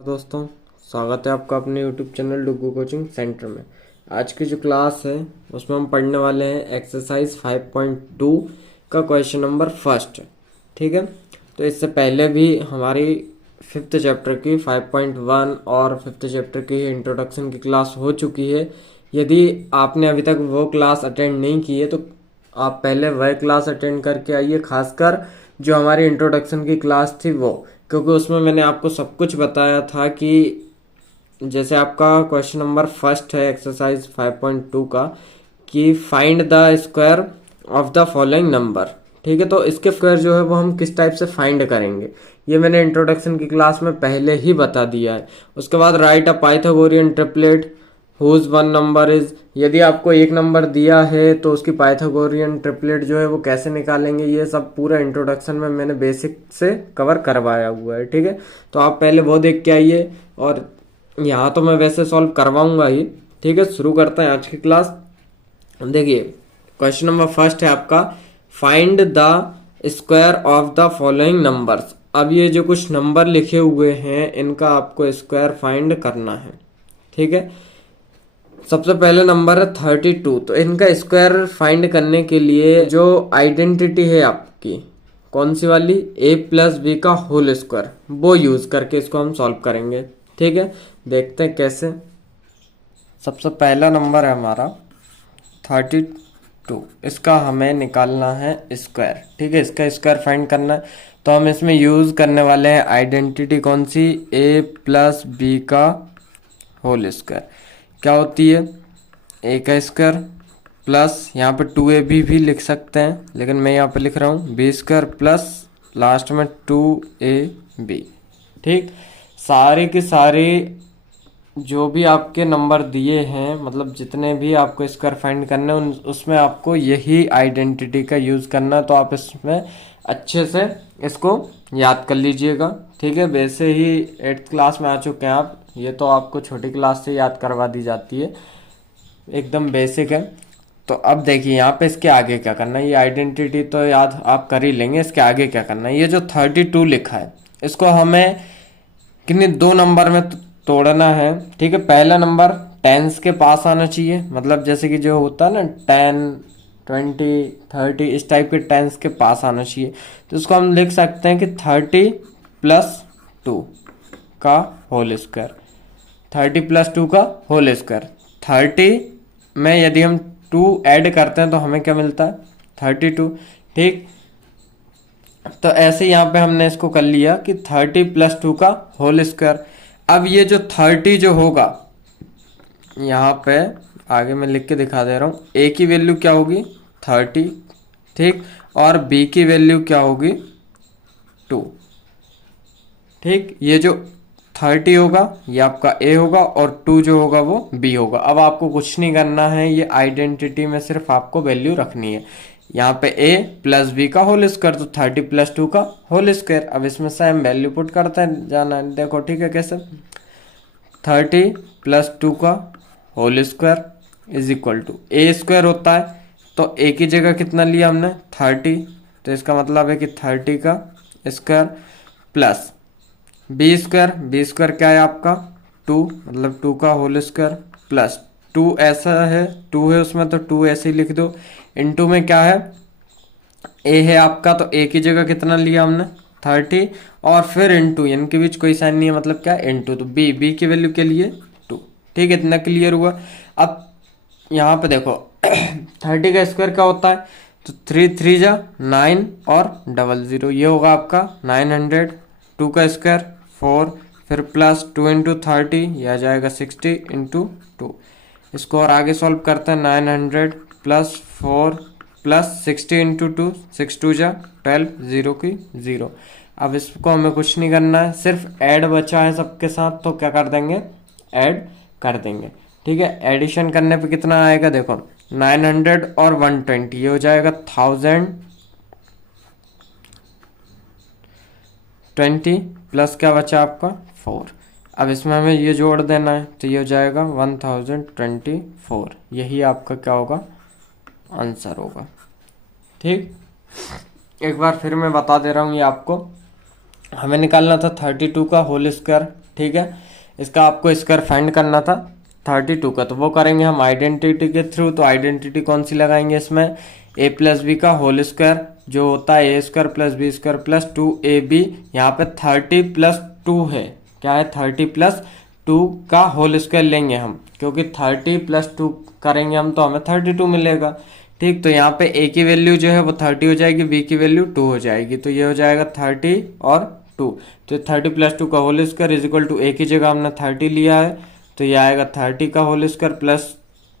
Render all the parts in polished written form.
दोस्तों, स्वागत है आपका अपने YouTube channel Duggu coaching centre में। आज की जो क्लास है उसमें हम पढ़ने वाले हैं एक्सरसाइज 5.2 का क्वेश्चन नंबर फर्स्ट। ठीक है, तो इससे पहले भी हमारी फिफ्थ चैप्टर की 5.1 और फिफ्थ चैप्टर की इंट्रोडक्शन की क्लास हो चुकी है। यदि आपने अभी तक वो क्लास अटेंड नहीं की है तो आप पहले वह क्लास अटेंड करके आइए, खासकर जो हमारी इंट्रोडक्शन की क्लास थी वो, क्योंकि उसमें मैंने आपको सब कुछ बताया था कि जैसे आपका क्वेश्चन नंबर फर्स्ट है एक्सरसाइज 5.2 का कि find the square of the following number. ठीक है, तो इसके स्क्वायर जो है वो हम किस टाइप से फाइंड करेंगे ये मैंने इंट्रोडक्शन की क्लास में पहले ही बता दिया है। उसके बाद write a Pythagorean triplet whose one number is, यदि आपको एक नंबर दिया है तो उसकी पाइथागोरियन ट्रिपलेट जो है वो कैसे निकालेंगे, ये सब पूरा इंट्रोडक्शन में मैंने बेसिक से कवर करवाया हुआ है। ठीक है, तो आप पहले वो देख के आइए, और यहाँ तो मैं वैसे सॉल्व करवाऊंगा ही। ठीक है, शुरू करते हैं आज की क्लास। देखिए, क्वेश्चन नंबर फर्स्ट है आपका find the square of the following numbers. अब ये जो कुछ नंबर लिखे हुए हैं इनका आपको स्क्वायर फाइंड करना है। ठीक है, सबसे पहले नंबर है 32। तो इनका स्क्वायर फाइंड करने के लिए जो आइडेंटिटी है आपकी कौन सी वाली, a प्लस बी का होल स्क्वायर, वो यूज करके इसको हम सॉल्व करेंगे। ठीक है, देखते हैं कैसे। सबसे पहला नंबर है हमारा 32, इसका हमें निकालना है स्क्वायर। ठीक है, इसका स्क्वायर फाइंड करना है तो हम इसमें यूज करने वाले हैं आइडेंटिटी कौन सी, a प्लस बी का होल स्क्वायर। क्या होती है, ए का स्क्वायर प्लस यहाँ पे 2ab भी लिख सकते हैं, लेकिन मैं यहाँ पे लिख रहा हूँ बी स्क्वायर प्लस लास्ट में 2ab। ठीक, सारे के सारे जो भी आपके नंबर दिए हैं, मतलब जितने भी आपको स्क्वायर फाइंड करने हैं उसमें आपको यही आइडेंटिटी का यूज़ करना है। तो आप इसमें अच्छे से इसको याद कर लीजिएगा। ठीक है, वैसे ही 8th क्लास में आ चुके हैं आप, ये तो आपको छोटी क्लास से याद करवा दी जाती है, एकदम बेसिक है। तो अब देखिए यहाँ पे इसके आगे क्या करना है, ये आइडेंटिटी तो याद आप कर ही लेंगे, इसके आगे क्या करना है। ये जो 32 लिखा है इसको हमें किन्हीं दो नंबर में तोड़ना है। ठीक है, पहला नंबर टेंस के पास आना चाहिए, मतलब जैसे कि जो होता है ना 10, 20, 30 इस टाइप के टेंस के पास आना चाहिए। तो इसको हम लिख सकते हैं कि 30 प्लस 2 का होल स्क्वायर, 30 प्लस 2 का होल स्क्वायर। 30 में यदि हम 2 ऐड करते हैं तो हमें क्या मिलता है, 32। ठीक, तो ऐसे यहाँ पे हमने इसको कर लिया कि 30 प्लस 2 का होल स्क्वायर। अब ये जो 30 जो होगा यहाँ पे आगे मैं लिख के दिखा दे रहा हूँ, ए की वैल्यू क्या होगी 30, ठीक, और बी की वैल्यू क्या होगी 2। ठीक, ये जो 30 होगा ये आपका ए होगा और 2 जो होगा वो बी होगा। अब आपको कुछ नहीं करना है, ये आइडेंटिटी में सिर्फ आपको वैल्यू रखनी है। यहाँ पे a प्लस बी का होल स्क्वायर तो 30 प्लस 2 का होल स्क्वायर। अब इसमें सेम वैल्यू पुट करते हैं जाना है, देखो। ठीक है, कैसे 30 प्लस 2 का whole square is equal to a square होता है, तो ए की जगह कितना लिया हमने 30, तो इसका मतलब है कि 30 का square plus B square, b square क्या है आपका 2, मतलब 2 का होल स्क्वायर प्लस 2 ऐसा है 2 है उसमें तो 2 ऐसे ही लिख दो, इनटू में क्या है ए है आपका, तो ए की जगह कितना लिया हमने 30 और फिर इनटू, इनके बीच कोई साइन नहीं है मतलब क्या इनटू, तो बी, बी की वैल्यू के लिए 2। ठीक है, इतना क्लियर हुआ। अब यहाँ पे देखो 30 का स्क्वायर क्या होता है, तो 3 3 जा 9 और 00, ये होगा आपका 900। 2 का स्क्वायर 4, फिर प्लस 2 इंटू 30, यह आ जाएगा 60 इंटू 2। इसको और आगे सॉल्व करते हैं, 900 प्लस 4 प्लस 60 इंटू 2, 6 2 जा 12, 0 की 0। अब इसको हमें कुछ नहीं करना है, सिर्फ ऐड बचा है सबके साथ, तो क्या कर देंगे ऐड कर देंगे। ठीक है, एडिशन करने पे कितना आएगा देखो 900 और 120, ये हो जाएगा 1020 प्लस क्या बचा आपका 4। अब इसमें हमें ये जोड़ देना है तो ये हो जाएगा 1024, यही आपका क्या होगा आंसर होगा। ठीक, एक बार फिर मैं बता दे रहा हूँ, ये आपको हमें निकालना था 32 का होल स्क्वायर। ठीक है। इसका आपको स्क्वायर फाइंड करना था 32 का, तो वो करेंगे हम आइडेंटिटी के थ्रू। तो आइडेंटिटी कौन सी लगाएंगे इसमें, a प्लस बी का होल स्क्वायर जो होता है A square plus B square plus 2ab। यहाँ पे 30 प्लस 2 है, क्या है 30 प्लस 2 का होल स्क्वायर लेंगे हम, क्योंकि 30 प्लस 2 करेंगे हम तो हमें 32 मिलेगा। ठीक, तो यहाँ पे a की वैल्यू जो है वो 30 हो जाएगी, b की वैल्यू 2 हो जाएगी, तो ये हो जाएगा 30 और 2। तो 30 प्लस 2 का whole square is equal to a की जगह हमने 30 लिया है, तो ये आएगा 30 का होल स्क्वायर प्लस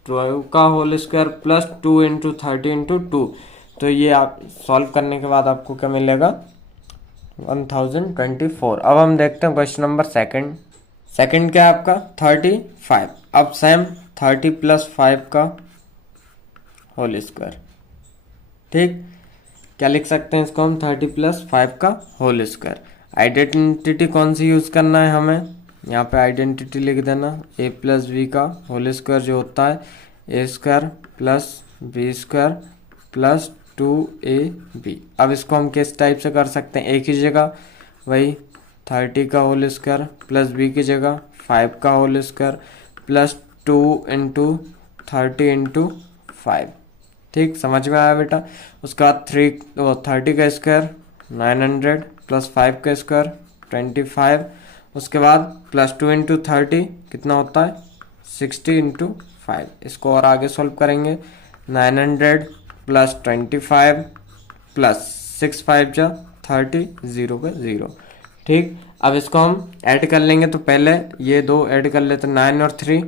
12 का whole square plus 2 into 30 into 2। तो ये आप सॉल्व करने के बाद आपको क्या मिलेगा 1024। अब हम देखते हैं क्वेश्चन नंबर सेकंड। सेकंड क्या है आपका 35। अब सेम 30 प्लस 5 का होल स्क्वायर। ठीक, क्या लिख सकते हैं इसको हम 30 प्लस 5 का होल स्क्वायर। आइडेंटिटी कौन सी यूज करना है हमें, यहाँ पे आइडेंटिटी लिख देना a प्लस बी का होल स्क्वायर जो होता है A square plus B square plus 2ab। अब इसको हम किस टाइप से कर सकते हैं, a की जगह वही 30 का होल स्क्वायर प्लस b की जगह 5 का whole square plus 2 into 30 into 5। ठीक, समझ में आया बेटा। उसके बाद 30 का स्क्वायर 900 प्लस 5 का स्क्वायर 25। उसके बाद प्लस 2 इंटू 30 कितना होता है 60 इंटू 5। इसको और आगे सॉल्व करेंगे 900 प्लस 25 प्लस 6 5 जा 30 0 का 0। ठीक, अब इसको हम ऐड कर लेंगे, तो पहले ये दो ऐड कर लेते 9 और 3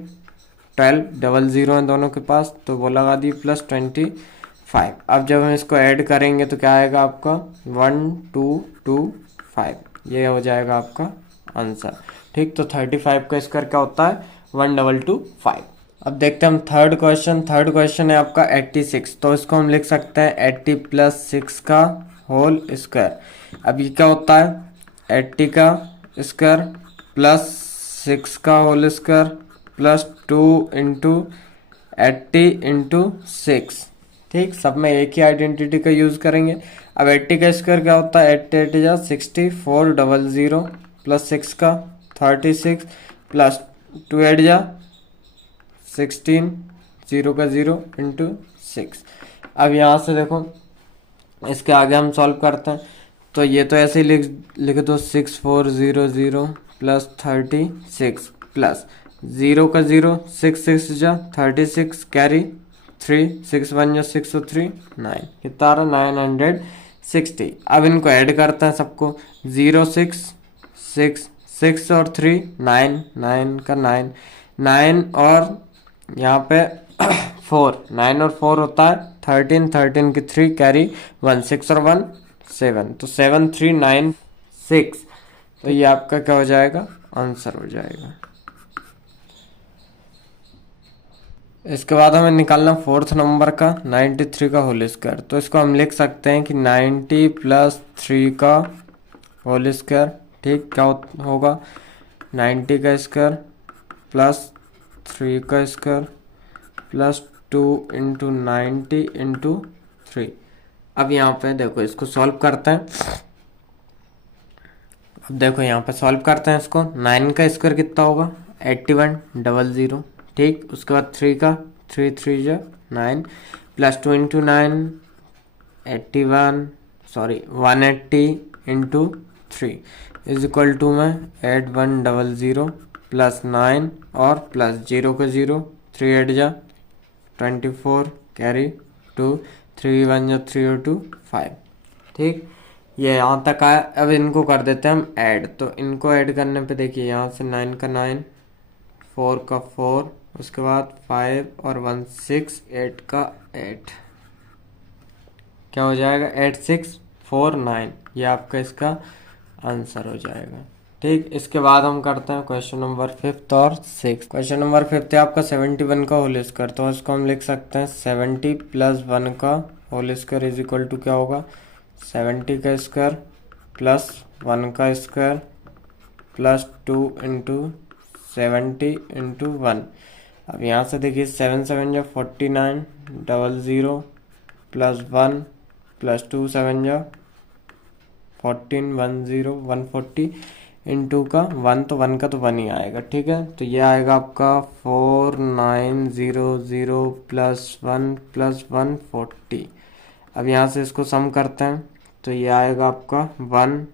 12 डबल 0 है दोनों के पास, तो वो लगा दी प्लस 25। अब जब हम इसको ऐड करेंगे तो क्या आएगा आपका 1225, ये हो जाएगा आपका आंसर। ठीक, तो 35 का स्क्वायर क्या होता है 1225। अब देखते हैं हम थर्ड क्वेश्चन। थर्ड क्वेश्चन है आपका 86, तो इसको हम लिख सकते हैं 80 प्लस 6 का होल स्क्वायर। अब ये क्या होता है 80 का स्क्वायर प्लस 6 का whole square plus 2 into 80 into 6। ठीक, सब में एक ही आइडेंटिटी का यूज करेंगे। अब 80 का स्क्वायर क्या होता है 80 80 जा 64 डबल 0 प्लस 6 का 36 प्लस 2 8 जा 16 0 का 0 इंटू 6। अब यहाँ से देखो इसके आगे हम सॉल्व करते हैं, तो ये तो ऐसे ही लिख दो 6400 प्लस 36 प्लस 0 का 0 6 6 जा 36 कैरी 3 6 1 जा 6 और 3 9, कितना आ रहा 960। अब इनको ऐड करते हैं सबको 0 6 6 6 और 3 9 9 का 9 9 और यहाँ पे 4 9 और 4 होता है 13 13 की 3 कैरी 1 6 और 1 7, तो 7 3 9 6। तो ये आपका क्या हो जाएगा आंसर हो जाएगा। इसके बाद हमें निकालना फोर्थ नंबर का 93 का होल स्क्वायर। तो इसको हम लिख सकते हैं कि 90 प्लस 3 का होल स्क्वायर। ठीक, क्या होगा 90 का स्क्वायर प्लस 3 का स्क्वायर प्लस 2 इंटू 90 इंटू 3। अब यहाँ पे देखो इसको सॉल्व करते हैं। अब देखो यहाँ पे सॉल्व करते हैं इसको 9 का स्क्वायर कितना होगा 81 डबल 0। ठीक, उसके बाद 3 का 3 3 जो 9 plus 2 into 9 81 sorry 180 into 3 is equal to में 81 डबल 0 प्लस 9 और प्लस 0 का 0 3 8 जा 24 कैरी 2 3 1 जा 3 और 2 5। ठीक, ये यहाँ तक आया। अब इनको कर देते हैं हम ऐड, तो इनको ऐड करने पे देखिए यहाँ से 9 का 9 4 का 4 उसके बाद 5 और 1 6 8 का 8, क्या हो जाएगा 8 6 4 9, ये आपका इसका आंसर हो जाएगा। ठीक, इसके बाद हम करते हैं क्वेश्चन नंबर 5 और 6। क्वेश्चन नंबर 5 है आपका 71 का होल स्क्वायर। तो इसको हम लिख सकते हैं 70 प्लस 1 का whole square is equal to क्या होगा 70 का स्क्वायर प्लस 1 का स्क्वायर प्लस 2 इंटू 70 इंटू 1। अब यहाँ से देखिए 7 7 जा 49 डबल 0 प्लस 1 प्लस 2 7 जा 14 1 0 140 इंटू का 1, तो 1 का तो 1 ही आएगा, ठीक है। तो ये आएगा आपका 4900 +1 +1 40। अब यहाँ से इसको सम करते हैं, तो ये आएगा आपका 1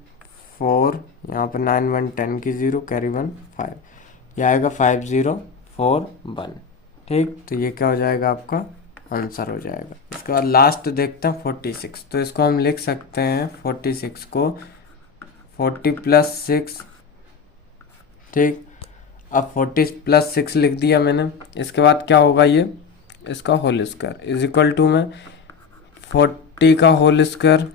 4, यहाँ पर 9 1 10 की 0, कैरी 1 5, ये आएगा 5041, ठीक। तो ये क्या हो जाएगा, आपका आंसर हो जाएगा। इसके बाद लास्ट देखते हैं 46। तो इसको हम लिख सकते हैं 46 को 40 + 6, ठीक। अब 40 + 6 लिख दिया मैंने। इसके बाद क्या होगा, ये इसका whole square is equal to में 40 का होल स्क्वायर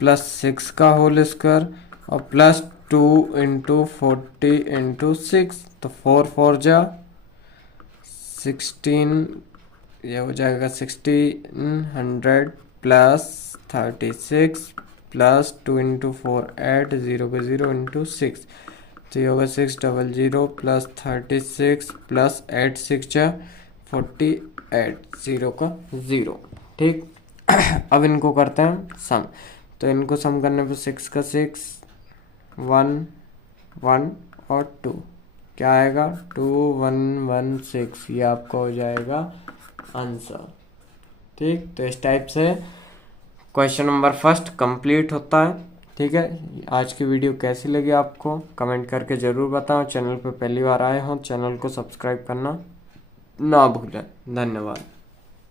+6 का होल स्क्वायर और +2 × 40 × 6, तो 4 4 जा 16, ये हो जाएगा 1600 +36 +2 × 4 8 0 का 0 × 6, तो ये होगा 600 +36 +8 6 जा 48 0 का 0, ठीक। अब इनको करते हैं सम। तो इनको सम करने पे 6 का 6 1 1 और 2, क्या आएगा 2 1 1 6, ये आपका हो जाएगा आंसर, ठीक। तो इस टाइप से क्वेश्चन नंबर फर्स्ट कंप्लीट होता है, ठीक है। आज की वीडियो कैसी लगी आपको कमेंट करके ज़रूर बताओ। चैनल पे पहली बार आए हो चैनल को सब्सक्राइब करना ना भूलें। धन्यवाद।